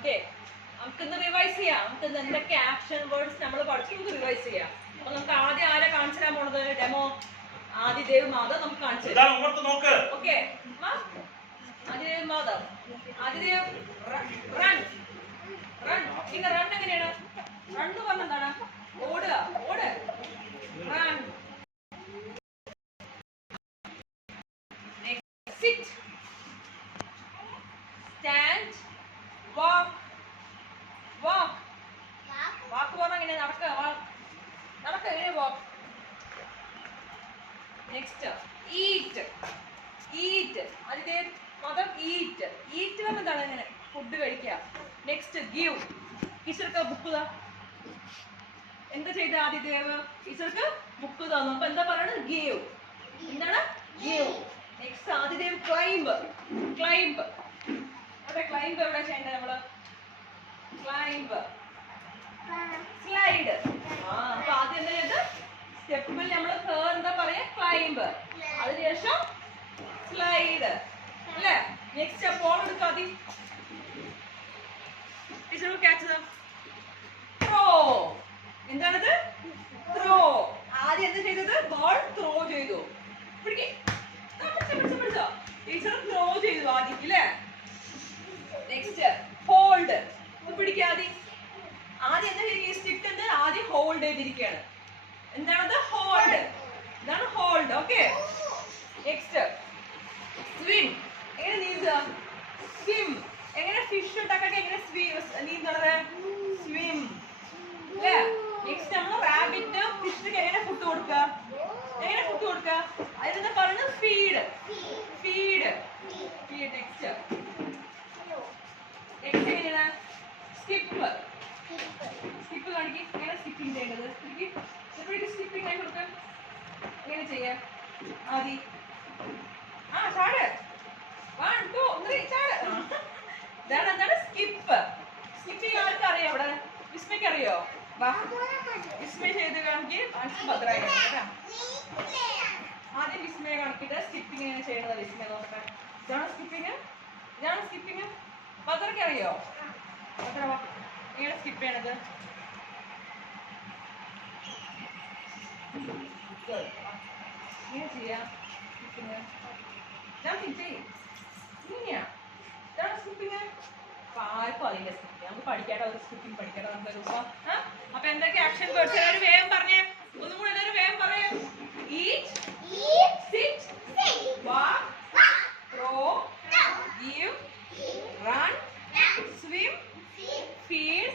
Okay, നമുക്കിന്ന് revise ചെയ്യാം. നമുക്കിന്ന് എന്തൊക്കെ ആക്ഷൻ വേർഡ്സ് നമ്മൾ പഠിച്ചു നമുക്ക് റിവൈസ് ചെയ്യാം. അപ്പൊ നമുക്ക് ആദ്യം ആരെ കാണിച്ചു തരാൻ പോണത്? ഡെമോ ആദിദേവ് മാധവ് നമുക്ക് കാണിച്ചു തരാം. Okay, Adidev Madhav. Adidev run. Run. പിന്നെ റൺ എങ്ങനെയാണ്? റൺ എന്ന് പറഞ്ഞ എന്താണ്? ഓടുക. ഓട്. Run. Sit. Stand. Walk. Walk. Walk പറഞ്ഞാൽ എങ്ങനെ? നടക്കുക. നടക്കുക. എങ്ങനെ വാക്ക്? Next eat. ഈറ്റ്. അതിന്റെ മദർ ഈറ്റ്. ഈറ്റ് പറഞ്ഞ എന്താണ്? ഇങ്ങനെ ഫുഡ് കഴിക്കുക. Next give. ടീച്ചർക്ക് ബുക്ക് താ. എന്താ ചെയ്ത ആദിദേവ്? ടീച്ചർക്ക് ബുക്ക് തന്നു. അപ്പൊ എന്താ പറയുന്നത്? ഗീവ്. എന്താണ്? Give. Next Adidev climb. Climb. അതെ, ക്ലൈംബ് എവിടെ ചെയ്യേണ്ടത് നമ്മള്? ക്ലൈംബ്. സ്ലൈഡ്. അപ്പൊ ആദ്യം എന്താ ചെയ്തത്? സ്റ്റെപ്പിൽ നമ്മൾ എന്താ പറയാ? ക്ലൈംബ്. അതിനുശേഷം സ്ലൈഡ് അല്ലേ? നെക്സ്റ്റ് ബോൾ എടുക്കുക. ആദ്യം ടീച്ചർ ക്യാച്ച്. ത്രോ. എന്താണത്? ത്രോ. ആദ്യം എന്താ ചെയ്തത്? ബോൾ ത്രോ ചെയ്തു. പിടിച്ചോ. ടീച്ചർ ത്രോ ചെയ്തു ആദ്യം അല്ലേ? Next hold. പിടിക്കാതെ ആദ്യം എന്താ ഈ സ്റ്റിക്ക് എന്ത്? ആദ്യം ഹോൾഡ് ചെയ്തിരിക്കുകയാണ്. എന്താണത്? ഹോൾഡ്. ഇതാണ് ഹോൾഡ്. Okay, next swim. എങ്ങനെ നീന്തുക? സ്വിം. എങ്ങനെ ഫിഷ് ഉണ്ടാക്കാൻ എങ്ങനെ നീന്തണത്? സ്വിം അല്ലേ? നെക്സ്റ്റ് നമ്മൾ റാബിറ്റ് ഫിഷിന് എങ്ങനെ ഫുഡ് കൊടുക്കുക? എങ്ങനെ ഫുഡ് കൊടുക്കുക? അതിനെന്താ പറയുന്നത്? Feed. Feed. Feed. Next next എങ്ങനെയാണ്? സ്കിപ്പ്. സ്കിപ്പ് കാണിക്കും. എങ്ങനെ സ്കിപ്പിംഗ് ചെയ്യേണ്ടത്? സ്കിപ്പിംഗ് ആയി കൊടുക്കുക. എങ്ങനെ ചെയ്യാം? ആദ്യം ചാട്. 1 2 3 ചാട്. ഇതാണ് എന്താണ്? സ്കിപ്പ്. സ്കിപ്പിംഗ് ആർക്ക് അറിയാം? ഇവിടെ വിസ്മയ്ക്ക് അറിയോ? വിസ്മയ ചെയ്ത് കാണിക്ക്. ഭദ്രായി ആദ്യം വിസ്മയ കാണിക്കിട്ട് സ്കിപ്പിംഗ് എങ്ങനെ ചെയ്യണത്? വിസ്മയ നോക്കട്ടെ. ഇതാണ് സ്കിപ്പിംഗ്. ഇതാണ് സ്കിപ്പിംഗ്. ഭദ്രയ്ക്ക് അറിയോ? ഭദ്ര എങ്ങനെ സ്കിപ്പ് ചെയ്യണത്? ഇങ്ങനെ ചെയ്യാം. സ്കിപ്പിംഗ് ഇങ്ങനെയാ. ഇതാണ് സ്കിപ്പിംഗ്. ആർക്കും അറിയില്ല സ്കിപ്പിംഗ്. നമുക്ക് പഠിക്കാട്ടോ. ഒരു സ്കിപ്പിംഗ് പഠിക്കാട്ടോ നമുക്ക് ദിവസം. അപ്പൊ എന്തൊക്കെ ആക്ഷൻ വേർഡ്സ്? എല്ലാവരും വേഗം പറഞ്ഞേ. ഒന്നും കൂടെ എല്ലാവരും വേഗം പറയേ. Eat. Sit. Walk. Throw. Give. Run. Swim. Feed.